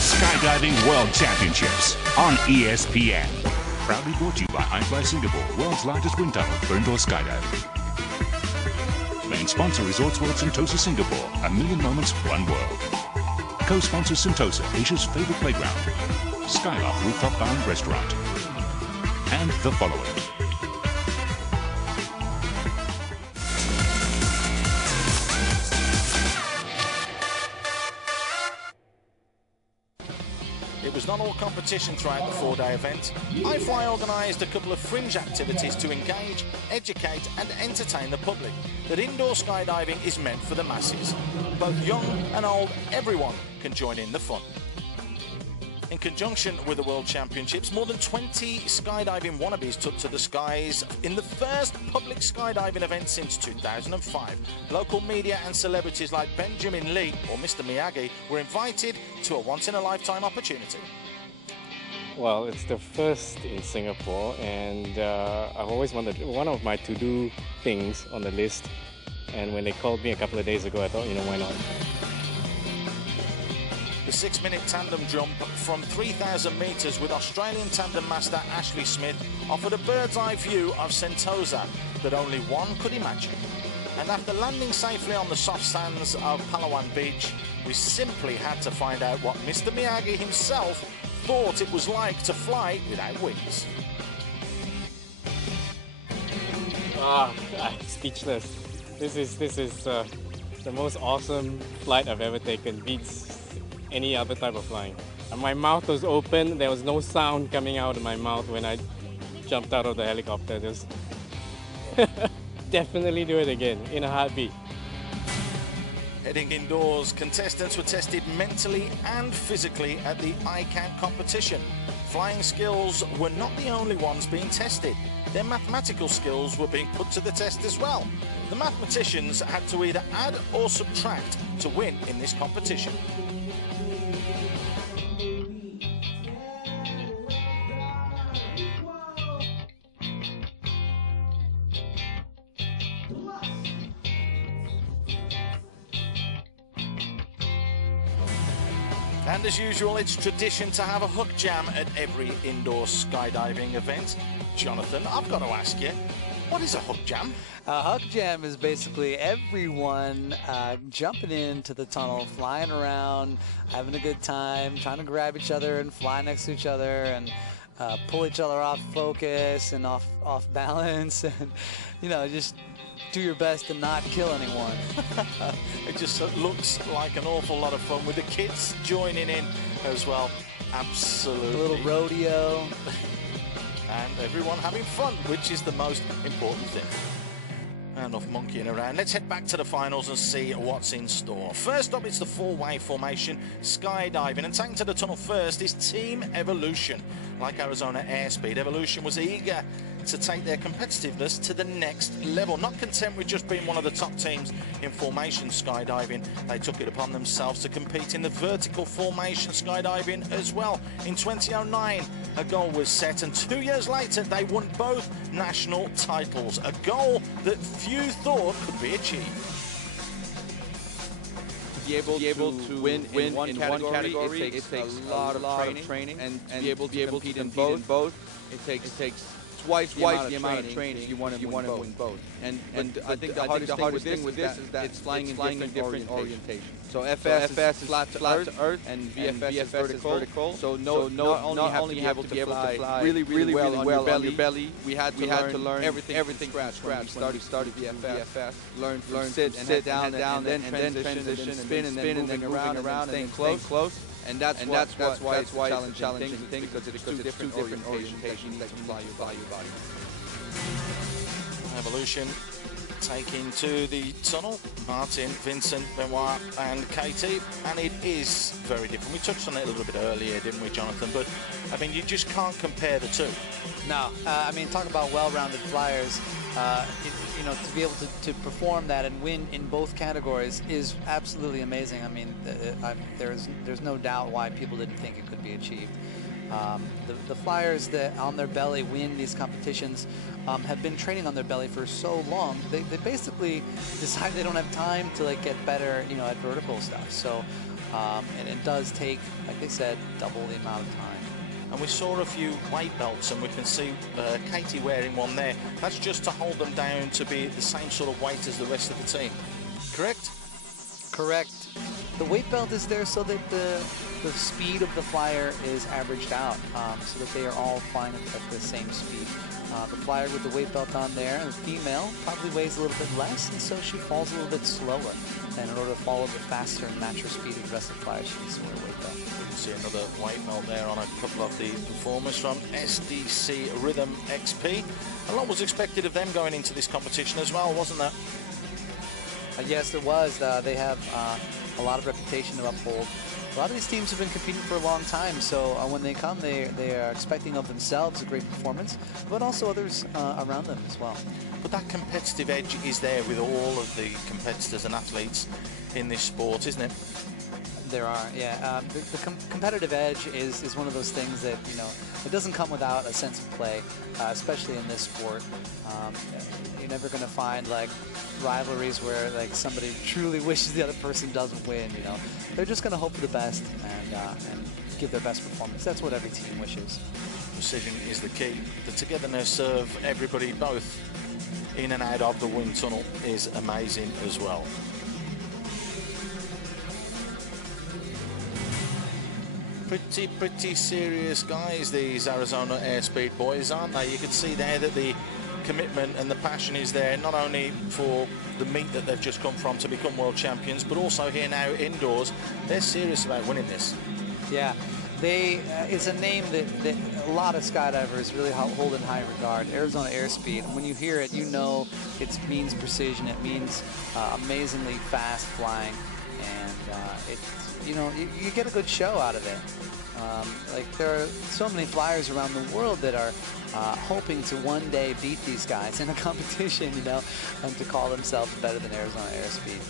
Skydiving World Championships on ESPN. Proudly brought to you by iFly Singapore, world's largest wind tunnel for indoor skydiving. Main sponsor Resorts World Sentosa Singapore, a million moments, one world. Co-sponsor Sentosa, Asia's favorite playground. Skyloft Rooftop Bar and Restaurant. And the following. It was not all competition throughout the four-day event. iFly organised a couple of fringe activities to engage, educate and entertain the public. That indoor skydiving is meant for the masses. Both young and old, everyone can join in the fun. In conjunction with the World Championships, more than 20 skydiving wannabes took to the skies in the first public skydiving event since 2005. Local media and celebrities like Benjamin Lee or Mr. Miyagi were invited to a once-in-a-lifetime opportunity. Well, it's the first in Singapore, and I've always wanted one of my to-do things on the list. And when they called me a couple of days ago, I thought, you know, why not? The 6-minute tandem jump from 3,000 metres with Australian tandem master Ashley Smith offered a bird's-eye view of Sentosa that only one could imagine. And after landing safely on the soft sands of Palawan Beach, we simply had to find out what Mr. Miyagi himself thought it was like to fly without wings. I'm speechless. This is the most awesome flight I've ever taken. Beats any other type of flying. And my mouth was open. There was no sound coming out of my mouth when I jumped out of the helicopter. Just definitely do it again in a heartbeat. Heading indoors, contestants were tested mentally and physically at the ICANN competition. Flying skills were not the only ones being tested. Their mathematical skills were being put to the test as well. The mathematicians had to either add or subtract to win in this competition. And as usual, it's tradition to have a hook jam at every indoor skydiving event. Jonathan, I've got to ask you, what is a hook jam? A hook jam is basically everyone jumping into the tunnel, flying around, having a good time, trying to grab each other and fly next to each other and pull each other off focus and off balance and, you know, just do your best to not kill anyone. It just looks like an awful lot of fun with the kids joining in as well. Absolutely. A little rodeo. And everyone having fun, which is the most important thing. Enough monkeying around. Let's head back to the finals and see what's in store. First up, it's the four-way formation, skydiving. And taking to the tunnel first is Team Evolution. Like Arizona Airspeed, Evolution was eager to take their competitiveness to the next level. Not content with just being one of the top teams in formation skydiving, they took it upon themselves to compete in the vertical formation skydiving as well. In 2009, a goal was set, and 2 years later, they won both national titles, a goal that few thought could be achieved. To be able to win in one category, it takes a lot of training, and to be able to compete in both, it takes twice the amount of training if you want to win both. And I think the hardest thing with this is that it's flying in different orientation. So FS is flat to earth, and VFS is vertical. So not only have to be able to fly really well on your belly, we had to learn everything from scratch. Started VFS, learn to sit and head down, and then transition and spin, and then moving around and staying close. And that's why it's a challenging thing, because it's two different orientations that you fly your body. Evolution taking to the tunnel, Martin, Vincent, Benoit and Katie, and it is very different. We touched on it a little bit earlier, didn't we, Jonathan? But, I mean, you just can't compare the two. No, I mean, talk about well-rounded flyers. You know, to be able to perform that and win in both categories is absolutely amazing. I mean, there's no doubt why people didn't think it could be achieved. The flyers that on their belly win these competitions have been training on their belly for so long. They basically decide they don't have time to like get better, you know, at vertical stuff. So and it does take, like they said, double the amount of time. And we saw a few weight belts, and we can see Katie wearing one there. That's just to hold them down to be the same sort of weight as the rest of the team. Correct? Correct. The weight belt is there so that the speed of the flyer is averaged out, so that they are all flying at the same speed. The flyer with the weight belt on there, the female, probably weighs a little bit less, and so she falls a little bit slower. And in order to fall a bit faster and match her speed of the rest of the flyer, she needs to wear a weight belt. We can see another weight belt there on a couple of the performers from SDC Rhythm XP. A lot was expected of them going into this competition as well, wasn't there? Yes, there was. They have a lot of reputation to uphold. A lot of these teams have been competing for a long time, so when they come, they are expecting of themselves a great performance, but also others around them as well. But that competitive edge is there with all of the competitors and athletes in this sport, isn't it? There are, yeah. The competitive edge is one of those things that, you know, it doesn't come without a sense of play, especially in this sport. You're never going to find, like, rivalries where, like, somebody truly wishes the other person doesn't win, you know. They're just going to hope for the best and give their best performance. That's what every team wishes. Precision is the key. The togetherness of everybody, both in and out of the wind tunnel, is amazing as well. Pretty serious guys, these Arizona Airspeed boys, aren't they? You can see there that the commitment and the passion is there, not only for the meet that they've just come from to become world champions, but also here now indoors. They're serious about winning this. Yeah, it's a name that a lot of skydivers really hold in high regard, Arizona Airspeed. And when you hear it, you know it means precision, it means amazingly fast flying, and you know, you get a good show out of it. Like, there are so many flyers around the world that are hoping to one day beat these guys in a competition, you know, and to call themselves better than Arizona Airspeed.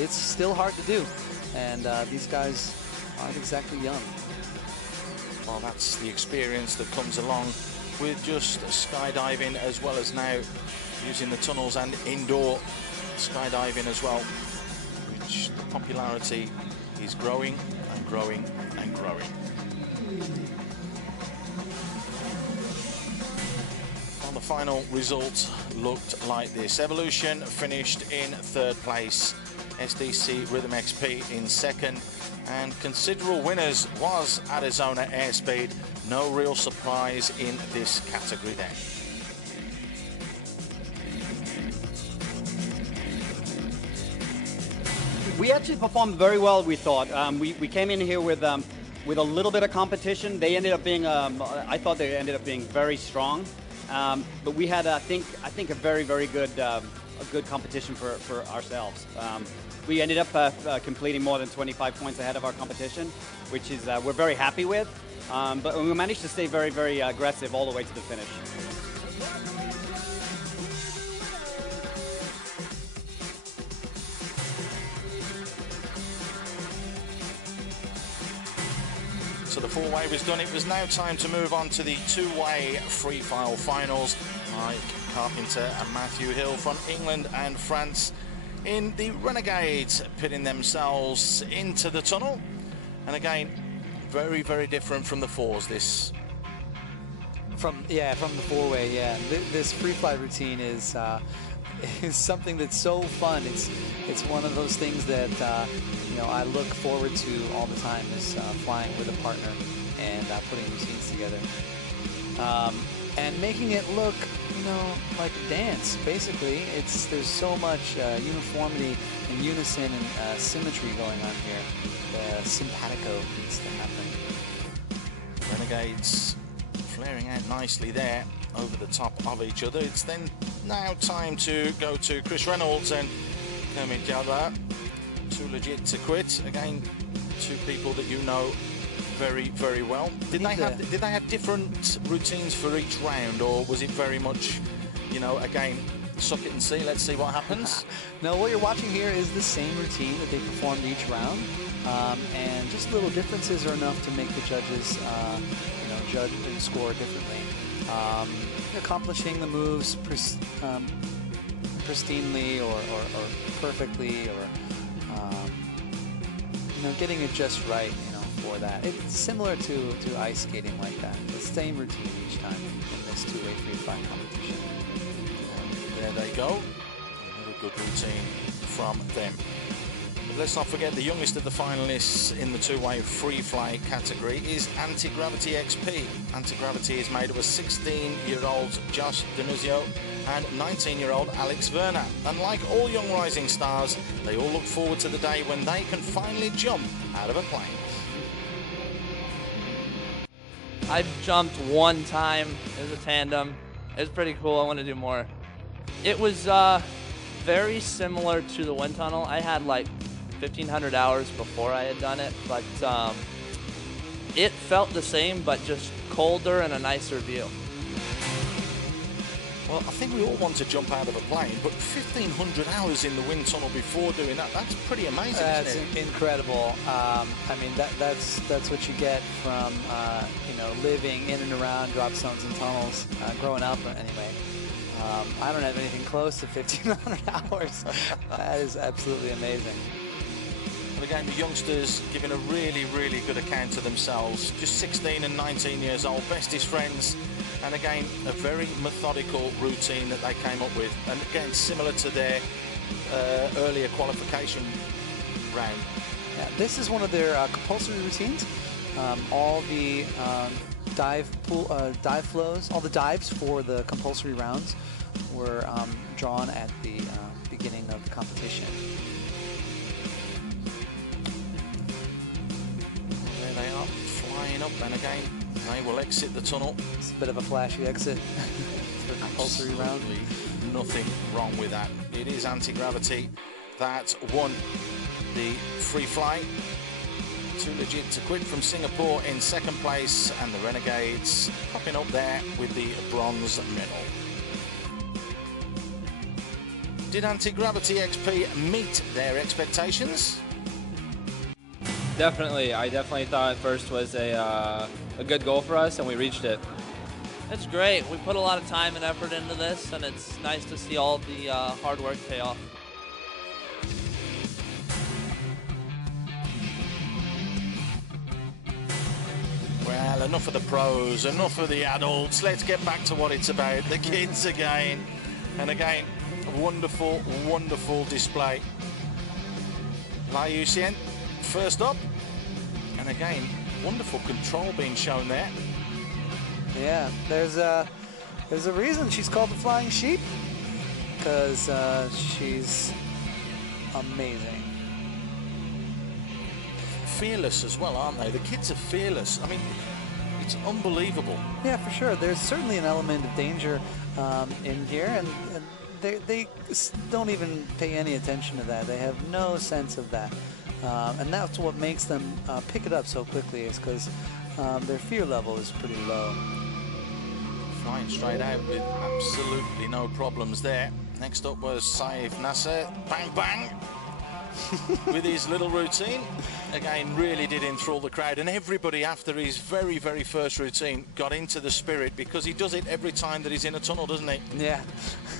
It's still hard to do, and these guys aren't exactly young. Well, that's the experience that comes along with just skydiving, as well as now using the tunnels and indoor skydiving as well, which the popularity is growing and growing and growing. Well, the final result looked like this. Evolution finished in third place, SDC Rhythm XP in second, and considerable winners was Arizona Airspeed. No real surprise in this category then. We actually performed very well, we thought. We came in here with a little bit of competition. They ended up being, I thought they ended up being very strong. But we had, I think a very, very good, a good competition for ourselves. We ended up completing more than 25 points ahead of our competition, which is we're very happy with. But we managed to stay very, very aggressive all the way to the finish. So the four-way was done. It was now time to move on to the two-way free-file finals. Mike Carpenter and Matthew Hill from England and France in the Renegades, pitting themselves into the tunnel. And again, very, very different from the fours, this. From the four-way, yeah. This free-fly routine is something that's so fun. It's one of those things that you know, I look forward to all the time, is flying with a partner and putting routines together and making it look, you know, like a dance. Basically, there's so much uniformity and unison and symmetry going on here. The simpatico needs to happen. Renegades flaring out nicely there over the top of each other. It's then now time to go to Chris Reynolds and Kermit Jabba. Too legit to quit. Again, two people that you know very, very well. Did they have different routines for each round, or was it very much, you know, again, suck it and see, let's see what happens? No, what you're watching here is the same routine that they performed each round, and just little differences are enough to make the judges, you know, judge and score differently. Accomplishing the moves pristinely or perfectly, or getting it just right, for that. It's similar to ice skating like that. The same routine each time in this two-way free fly competition. And there they go. Another good routine from them. But let's not forget the youngest of the finalists in the two-way free fly category is Anti-Gravity XP. Anti-Gravity is made up of 16-year-old Josh Denuzio and 19-year-old Alex Werner. And like all young rising stars, they all look forward to the day when they can finally jump out of a plane. I've jumped one time as a tandem. It was pretty cool. I want to do more. It was very similar to the wind tunnel. I had like 1,500 hours before I had done it, but it felt the same, but just colder and a nicer view. Well, I think we all want to jump out of a plane, but 1,500 hours in the wind tunnel before doing that, that's pretty amazing, that's isn't it? Incredible. I mean, that's what you get from, living in and around drop zones and tunnels, growing up anyway. I don't have anything close to 1,500 hours. That is absolutely amazing. And again, the youngsters giving a really, really good account of themselves. Just 16 and 19 years old, bestest friends. And again, a very methodical routine that they came up with. And again, similar to their earlier qualification round. Yeah, this is one of their compulsory routines. All the dive flows, all the dives for the compulsory rounds were drawn at the beginning of the competition. There they are, flying up, and again, they will exit the tunnel. It's a bit of a flashy exit for compulsory round. Nothing wrong with that. It is Anti-Gravity that won the free fly. Too Legit to Quit from Singapore in second place, and the Renegades popping up there with the bronze medal. Did Anti-Gravity XP meet their expectations? Definitely. I definitely thought first was a good goal for us, and we reached it. It's great. We put a lot of time and effort into this, and it's nice to see all the hard work pay off. Well, enough of the pros, enough of the adults. Let's get back to what it's about, the kids again. And again, a wonderful, wonderful display. Lai Yuxian, first up. And again, wonderful control being shown there. Yeah, there's a reason she's called the Flying Sheep, because she's amazing. Fearless as well, aren't they? The kids are fearless. I mean, it's unbelievable. Yeah, for sure. There's certainly an element of danger in here, and they don't even pay any attention to that. They have no sense of that. And that's what makes them pick it up so quickly, is because their fear level is pretty low. Flying straight out with absolutely no problems there. Next up was Saif Nasser. Bang, bang. With his little routine. Again, really did enthrall the crowd. And everybody, after his very, very first routine, got into the spirit, because he does it every time that he's in a tunnel, doesn't he? Yeah.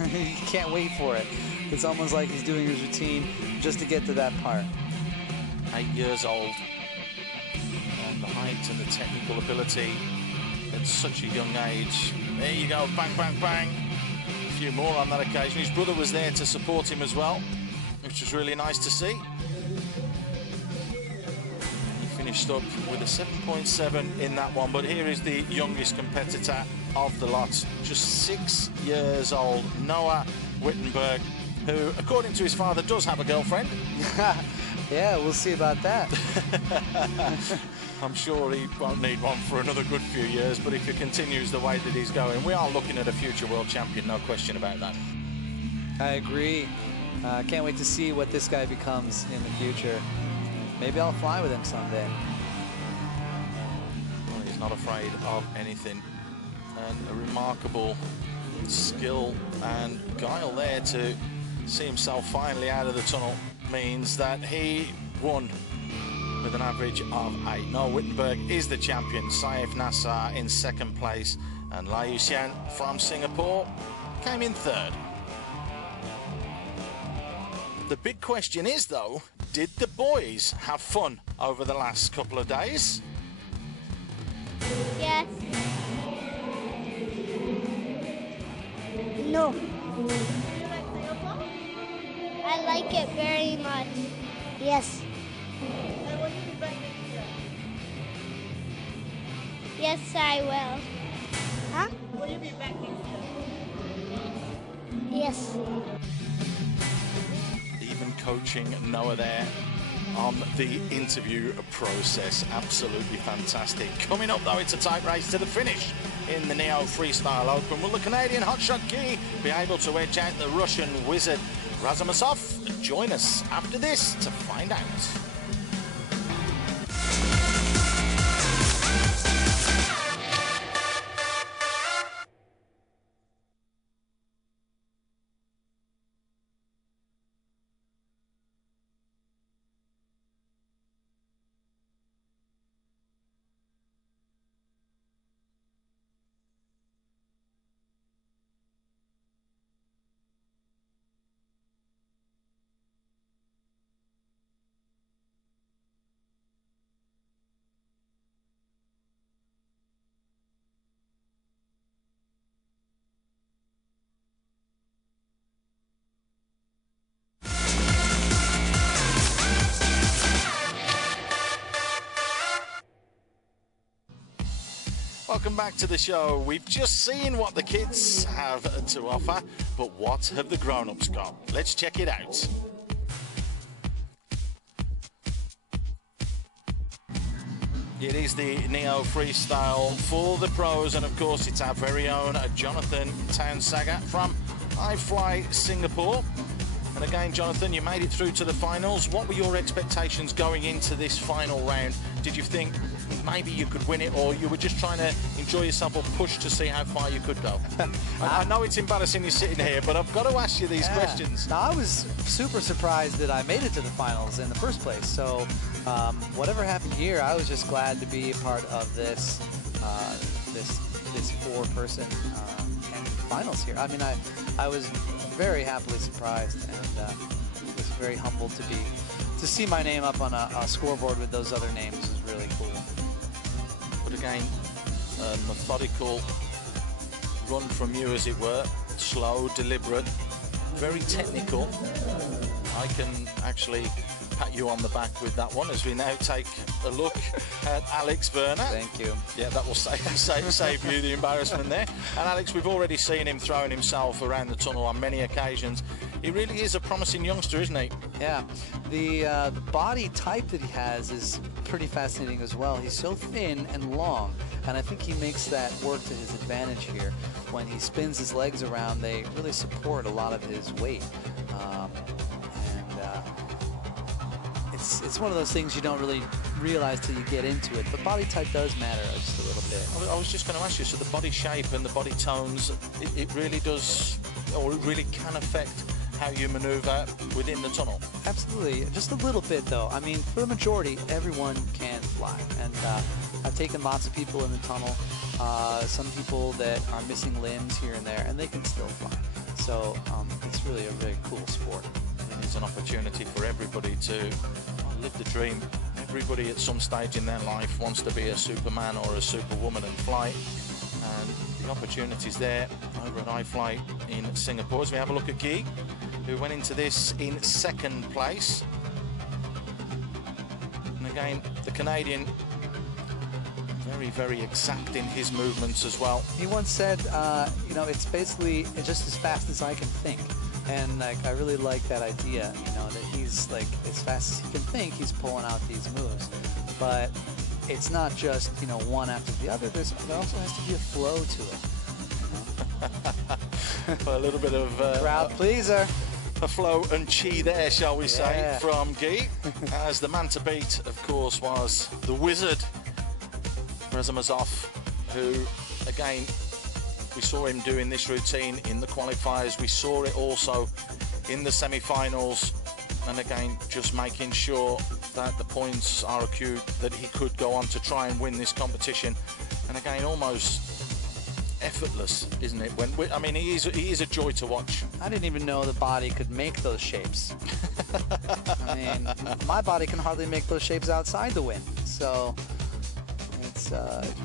He can't wait for it. It's almost like he's doing his routine just to get to that part. 8 years old. And the height and the technical ability at such a young age. There you go, bang, bang, bang. A few more on that occasion. His brother was there to support him as well, which was really nice to see. He finished up with a 7.7 in that one, but here is the youngest competitor of the lot, just 6 years old, Noah Wittenberg, who, according to his father, does have a girlfriend. Yeah, we'll see about that. I'm sure he won't need one for another good few years, but if he continues the way that he's going, we are looking at a future world champion, no question about that. I agree. Can't wait to see what this guy becomes in the future. Maybe I'll fly with him someday. Well, he's not afraid of anything. And a remarkable skill and guile there to see himself finally out of the tunnel means that he won with an average of 8. Noah Wittenberg is the champion. Saif Nasser in second place, and Lai Yuxian from Singapore came in third. The big question is, though, Did the boys have fun over the last couple of days? Yes. No. I like it very much. Yes. Yes, I will. Huh? Will you be back next year? Yes. Even coaching Noah there on the interview process. Absolutely fantastic. Coming up, though, it's a tight race to the finish in the Neo Freestyle Open. Will the Canadian hotshot Guy be able to edge out the Russian wizard Razumazov? Join us after this to find out. Welcome back to the show. We've just seen what the kids have to offer, but what have the grown-ups got? Let's check it out. It is the Neo Freestyle for the pros, and of course it's our very own Jonathan Townsager from iFly Singapore. And again, Jonathan, you made it through to the finals. What were your expectations going into this final round? Did you think maybe you could win it, or you were just trying to enjoy yourself or push to see how far you could go? I know it's embarrassing you're sitting here, but I've got to ask you these questions. Now, I was super surprised that I made it to the finals in the first place. So whatever happened here, I was just glad to be a part of this this four-person finals here. I mean, I was very happily surprised, and was very humbled to see my name up on a scoreboard with those other names is really cool. But again, a methodical run from you, as it were. Slow, deliberate, very technical. I can actually pat you on the back with that one as we now take a look at Alex Werner. Thank you. Yeah, that will save you the embarrassment there. And Alex, we've already seen him throwing himself around the tunnel on many occasions. He really is a promising youngster, isn't he? Yeah, the body type that he has is pretty fascinating as well. He's so thin and long, and I think he makes that work to his advantage here. When he spins his legs around, they really support a lot of his weight. It's one of those things you don't really realize till you get into it, but body type does matter just a little bit. I was just going to ask you, so the body shape and the body tones, it really does, or it really can affect how you maneuver within the tunnel? Absolutely, just a little bit though. I mean, for the majority, everyone can fly, and I've taken lots of people in the tunnel, some people that are missing limbs here and there, and they can still fly. So it's really a very cool sport. It's an opportunity for everybody to live the dream. Everybody at some stage in their life wants to be a Superman or a Superwoman and fly. And the opportunity's there over at iFly in Singapore. As we have a look at Guy, who went into this in second place. And again, the Canadian, very, very exact in his movements as well. He once said, you know, it's basically just as fast as I can think. And like, I really like that idea, you know, that he's like, as fast as he can think, he's pulling out these moves. But it's not just, you know, one after the other. There also has to be a flow to it. A little bit of crowd pleaser. A flow and chi there, shall we say, from Guy. As the man to beat, of course, was the wizard Razumazov, who, again, we saw him doing this routine in the qualifiers. We saw it also in the semi-finals. And again, just making sure that the points are accrued, that he could go on to try and win this competition. And again, almost effortless, isn't it? I mean, he is a joy to watch. I didn't even know the body could make those shapes. I mean, my body can hardly make those shapes outside the wind. So it's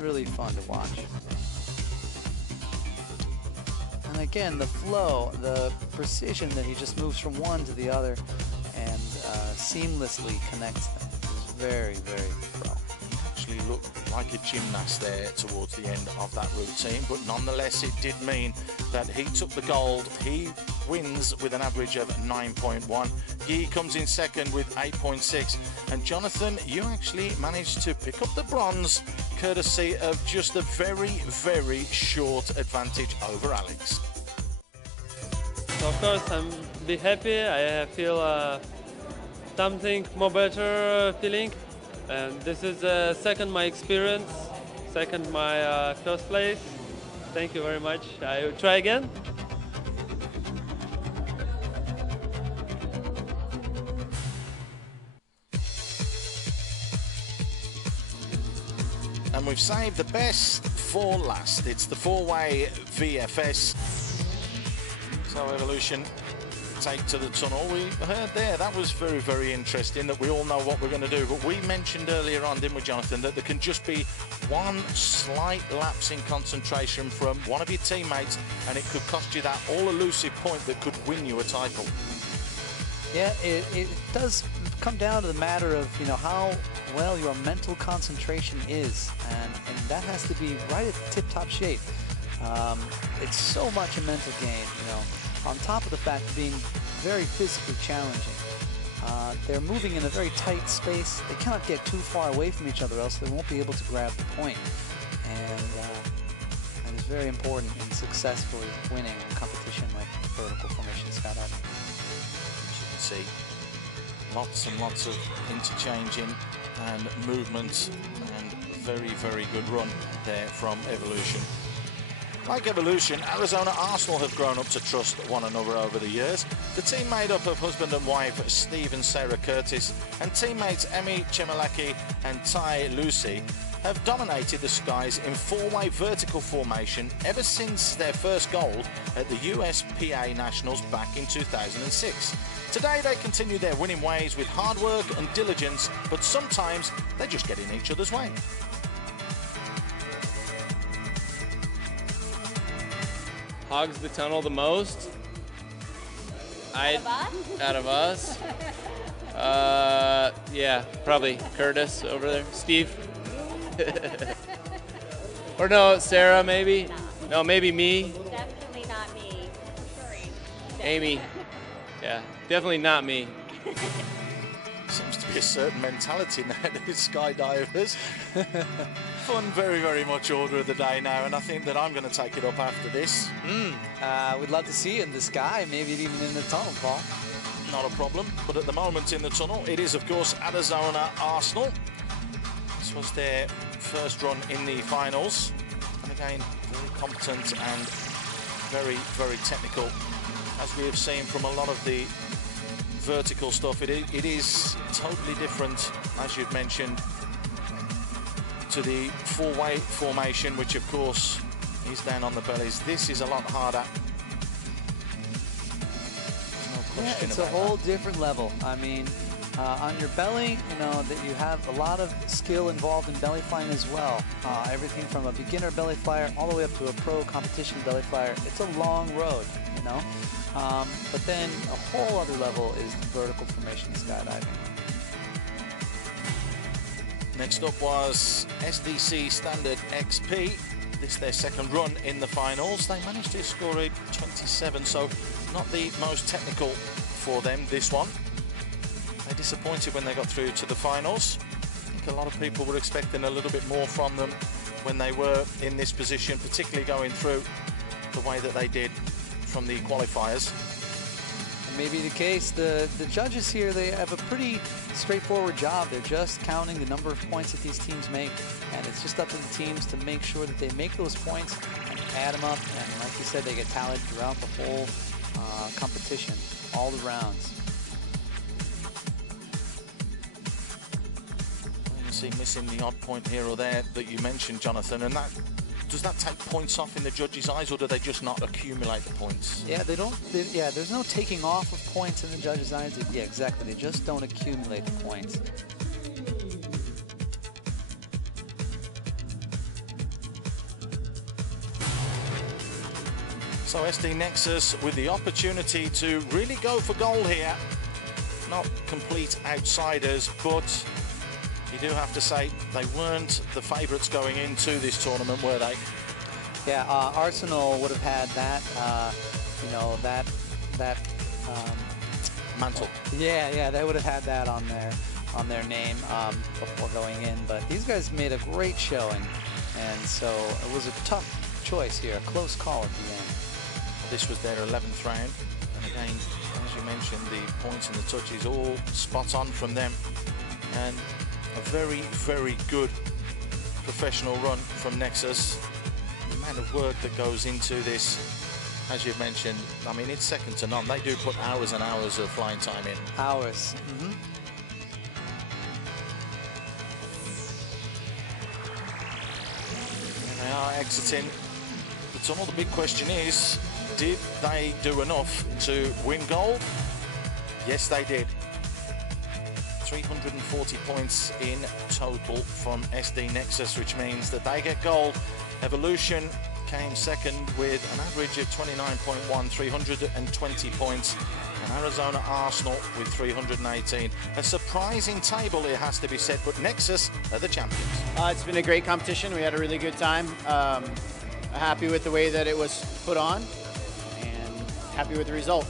really fun to watch. And again, the flow, the precision that he just moves from one to the other and seamlessly connects them is very, very pro. Actually looked like a gymnast there towards the end of that routine, but nonetheless it did mean that he took the gold. He wins with an average of 9.1. Yi comes in second with 8.6, and Jonathan, you actually managed to pick up the bronze courtesy of just a very, very short advantage over Alex. So of course I'm a bit happy. I feel something more better feeling. And this is second my experience, second my first place. Thank you very much. I will try again. And we've saved the best for last. It's the four-way VFS. So Evolution take to the tunnel. We heard there, that was very, very interesting, that we all know what we're going to do. But we mentioned earlier on, didn't we, Jonathan, that there can just be one slight lapse in concentration from one of your teammates, and it could cost you that all-elusive point that could win you a title. Yeah, it does come down to the matter of, you know, how well your mental concentration is, and that has to be right at tip-top shape. It's so much a mental game, you know, on top of the fact of being very physically challenging. They're moving in a very tight space. They cannot get too far away from each other, else they won't be able to grab the point. And that is very important in successfully winning a competition like vertical formation skydiving. As you can see, lots and lots of interchanging and movement, and very, very good run there from Evolution. Like Evolution, Arizona Arsenal have grown up to trust one another over the years. The team made up of husband and wife Steve and Sarah Curtis, and teammates Emmy Chemalaki and Ty Lucy have dominated the skies in four-way vertical formation ever since their first gold at the USPA Nationals back in 2006. Today they continue their winning ways with hard work and diligence, but sometimes they just get in each other's way. Hogs the tunnel the most? Out of us? Yeah, probably Curtis over there. Steve? Or no, Sarah maybe? No, maybe me. Definitely not me. Sorry. Amy. Yeah, definitely not me. Seems to be a certain mentality nowadays, skydivers. Fun, very, very much order of the day now, and I think that I'm going to take it up after this. We'd love to see you in the sky, maybe even in the tunnel, Paul. Not a problem, but at the moment in the tunnel, it is, of course, Arizona Arsenal. This was their first run in the finals, and again, very competent and very, very technical, as we have seen from a lot of the vertical stuff. It is totally different, as you've mentioned, to the four-way formation, which of course is down on the bellies. This is a lot harder. No Yeah, it's a whole different level. I mean, on your belly, you know, that you have a lot of skill involved in belly flying as well. Everything from a beginner belly flyer all the way up to a pro competition belly flyer. It's a long road, you know. But then a whole other level is the vertical formation skydiving. Next up was SDC Standard XP. This is their second run in the finals. They managed to score a 27, so not the most technical for them, this one. They disappointed when they got through to the finals. I think a lot of people were expecting a little bit more from them when they were in this position, particularly going through the way that they did from the qualifiers. Maybe the case, the judges here, they have a pretty straightforward job. They're just counting the number of points that these teams make, and it's just up to the teams to make sure that they make those points and add them up, and like you said, they get tallied throughout the whole competition, all the rounds. You see missing the odd point here or there that you mentioned, Jonathan, and that does that take points off in the judges' eyes, or do they just not accumulate the points? Yeah, they don't. Yeah, there's no taking off of points in the judges' eyes. Yeah, exactly. They just don't accumulate the points. So SD Nexus with the opportunity to really go for gold here. Not complete outsiders, but you do have to say they weren't the favourites going into this tournament, were they? Yeah, Arsenal would have had that, you know, that mantle. Yeah, they would have had that on their name before going in. But these guys made a great showing, and so it was a tough choice here, a close call at the end. This was their 11th round, and again, as you mentioned, the points and the touches all spot on from them, and a very, very good professional run from Nexus. The amount of work that goes into this, as you've mentioned, I mean, it's second to none. They do put hours and hours of flying time in. Hours. And they are exiting the tunnel. The big question is, did they do enough to win gold? Yes, they did. 340 points in total from SD Nexus, which means that they get gold. Evolution came second with an average of 29.1, 320 points. And Arizona Arsenal with 318. A surprising table, it has to be said, but Nexus are the champions. It's been a great competition. We had a really good time. Happy with the way that it was put on, and happy with the result.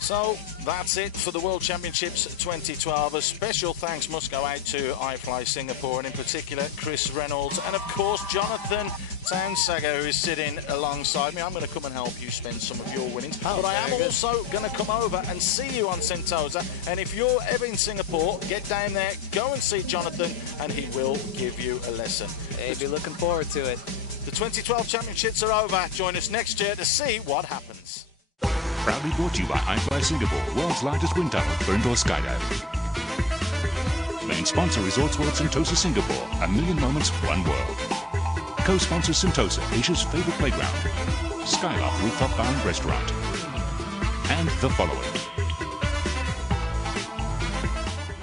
So that's it for the World Championships 2012. A special thanks must go out to iFly Singapore, and in particular Chris Reynolds, and of course Jonathan Townsager, who is sitting alongside me. I'm going to come and help you spend some of your winnings, but I am also going to come over and see you on Sentosa. And if you're ever in Singapore, get down there, go and see Jonathan, and he will give you a lesson. Hey, be looking forward to it. The 2012 Championships are over. Join us next year to see what happens. Proudly brought to you by iFly Singapore, world's largest wind tunnel for indoor skydiving. Main sponsor Resorts World Sentosa Singapore, a million moments, one world. Co-sponsor Sentosa, Asia's favorite playground. Skyloft rooftop bar and restaurant. And the following.